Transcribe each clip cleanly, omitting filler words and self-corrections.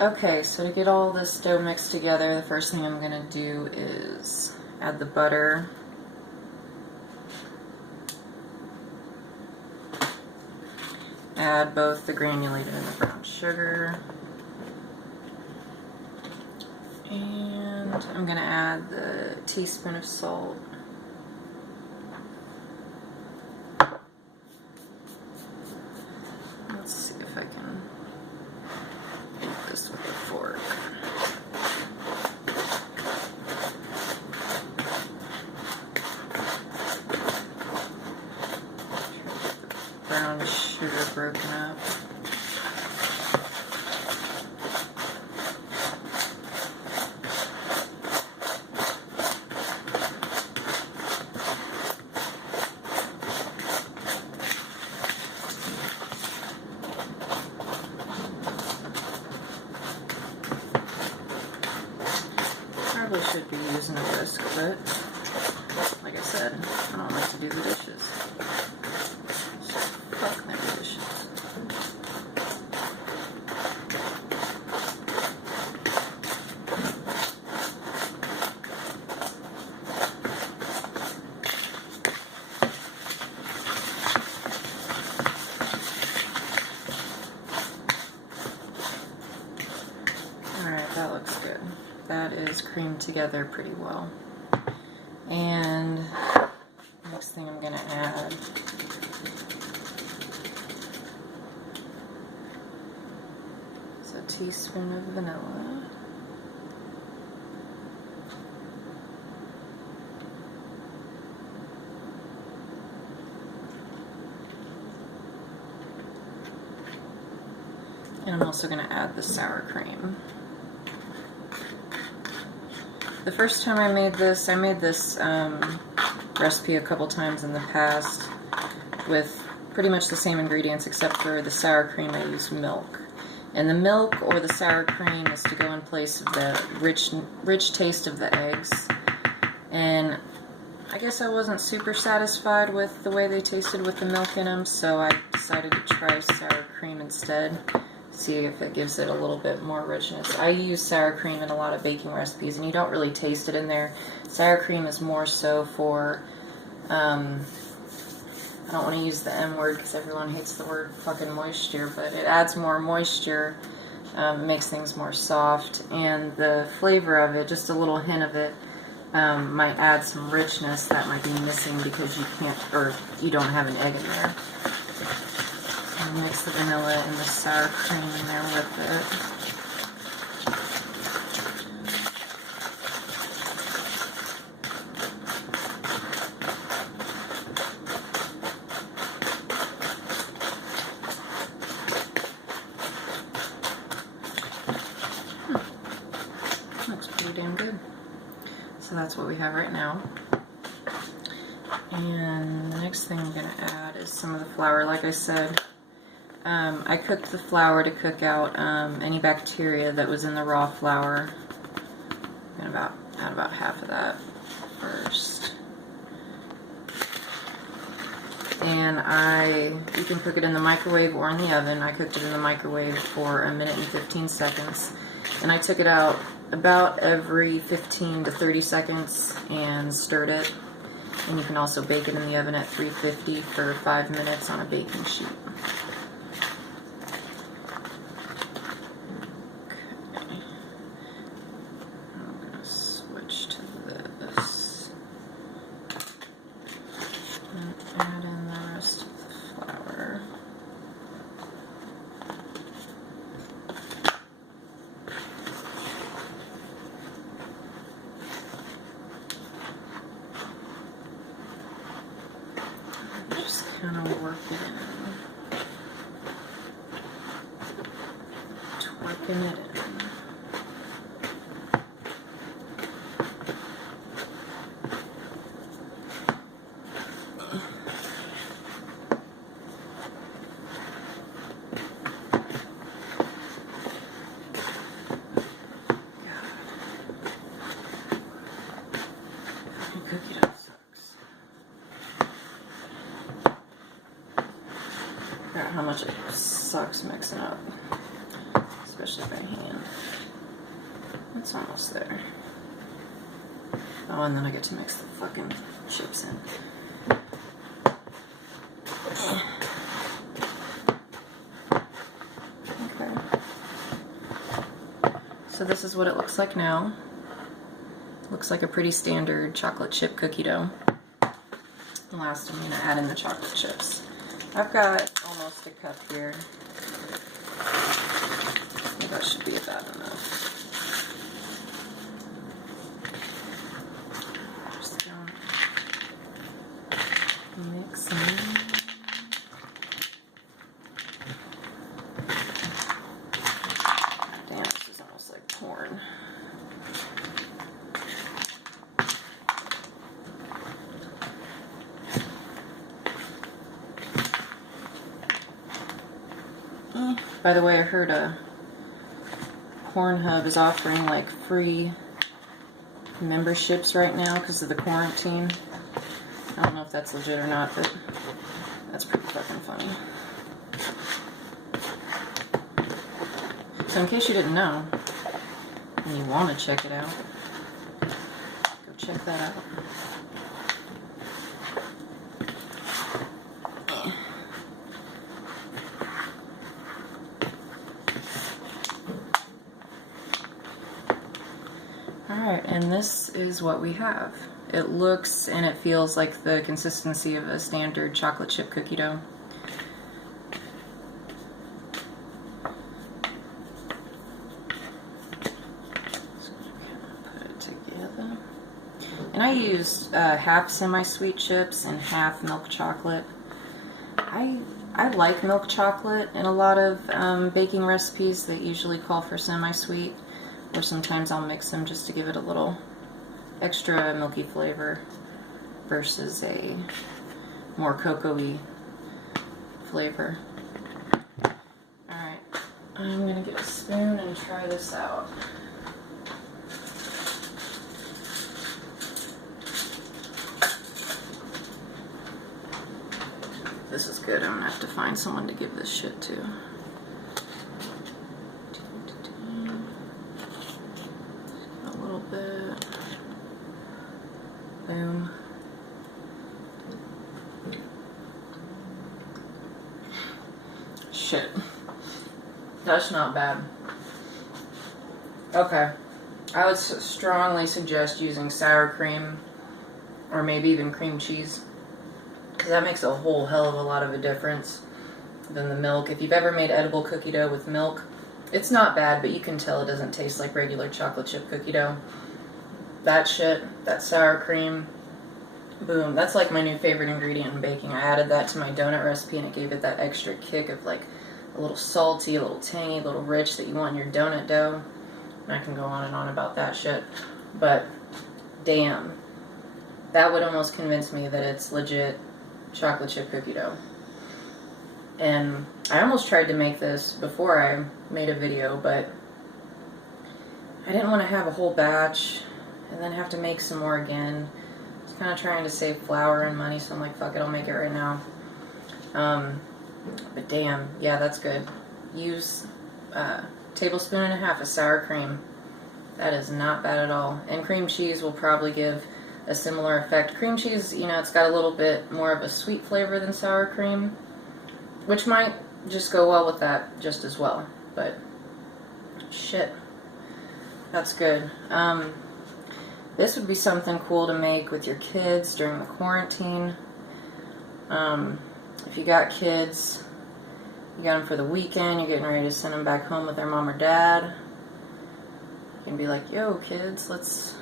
Okay, so to get all this dough mixed together, the first thing I'm going to do is add the butter. Add both the granulated and the brown sugar. And I'm going to add the teaspoon of salt. Let's see if I can eat this with a fork. Brown sugar broken up. Probably should be using a whisk, but like I said, I don't like to do the dishes. So fuck them dishes. Alright, that looks good. That is creamed together pretty well. And next thing I'm going to add is a teaspoon of vanilla. And I'm also going to add the sour cream. The first time I made this recipe a couple times in the past with pretty much the same ingredients, except for the sour cream I used milk. And the milk or the sour cream is to go in place of the rich taste of the eggs. And I guess I wasn't super satisfied with the way they tasted with the milk in them, so I decided to try sour cream instead. See if it gives it a little bit more richness. I use sour cream in a lot of baking recipes, and you don't really taste it in there. Sour cream is more so for, I don't want to use the M word because everyone hates the word fucking moisture, but it adds more moisture, makes things more soft, and the flavor of it, just a little hint of it, might add some richness that might be missing because you can't, or you don't have an egg in there. Mix the vanilla and the sour cream in there with it. Looks pretty damn good. So that's what we have right now. And the next thing I'm going to add is some of the flour. Like I said, I cooked the flour to cook out any bacteria that was in the raw flour. I'm going to add about half of that first. And you can cook it in the microwave or in the oven. I cooked it in the microwave for 1 minute and 15 seconds. And I took it out about every 15 to 30 seconds and stirred it. And you can also bake it in the oven at 350 for 5 minutes on a baking sheet. Add in the rest of the flour. Just kind of work it in. Twerking it in. Cookie dough sucks. Forgot how much it sucks mixing up, especially by hand. It's almost there. Oh, and then I get to mix the fucking chips in. Okay. So this is what it looks like now. Looks like a pretty standard chocolate chip cookie dough. And last, I'm going to add in the chocolate chips. I've got almost a cup here. That should be about enough. Just gonna mix in. Damn, this is almost like corn. By the way, I heard Pornhub is offering like free memberships right now because of the quarantine. I don't know if that's legit or not, but that's pretty fucking funny. So in case you didn't know, and you want to check it out, go check that out. Alright, and this is what we have. It looks and it feels like the consistency of a standard chocolate chip cookie dough. So put it together. And I used half semi-sweet chips and half milk chocolate. I like milk chocolate in a lot of baking recipes that usually call for semi-sweet. Or sometimes I'll mix them just to give it a little extra milky flavor versus a more cocoa-y flavor. Alright, I'm going to get a spoon and try this out. This is good. I'm going to have to find someone to give this shit to. Boom. Shit. That's not bad. Okay. I would strongly suggest using sour cream or maybe even cream cheese because that makes a whole hell of a lot of a difference than the milk. If you've ever made edible cookie dough with milk, it's not bad, but you can tell it doesn't taste like regular chocolate chip cookie dough. That shit, that sour cream, boom. That's like my new favorite ingredient in baking. I added that to my donut recipe and it gave it that extra kick of like a little salty, a little tangy, a little rich that you want in your donut dough. And I can go on and on about that shit. But damn, that would almost convince me that it's legit chocolate chip cookie dough. And I almost tried to make this before I made a video, but I didn't want to have a whole batch and then have to make some more again. I was kind of trying to save flour and money, so I'm like, fuck it, I'll make it right now. But damn, yeah, that's good. Use a tablespoon and a half of sour cream. That is not bad at all. And cream cheese will probably give a similar effect. Cream cheese, you know, it's got a little bit more of a sweet flavor than sour cream, which might just go well with that just as well. But shit, that's good. This would be something cool to make with your kids during the quarantine. If you got kids, you got them for the weekend, you're getting ready to send them back home with their mom or dad, you can be like, yo kids, let's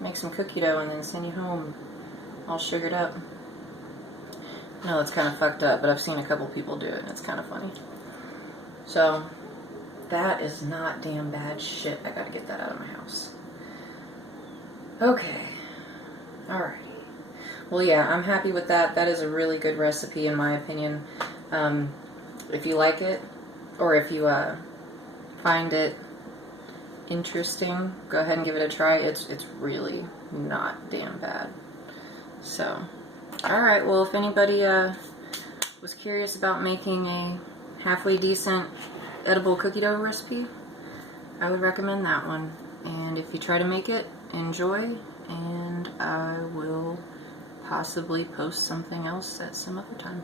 make some cookie dough and then send you home all sugared up. No, it's kind of fucked up, but I've seen a couple people do it and it's kind of funny. So, that is not damn bad shit. I gotta get that out of my house. Okay. Alrighty. Well, yeah, I'm happy with that. That is a really good recipe in my opinion. If you like it, or if you find it interesting, go ahead and give it a try. It's really not damn bad. So, alright, well, if anybody was curious about making a halfway decent edible cookie dough recipe, I would recommend that one. and if you try to make it, enjoy, and I will possibly post something else at some other time.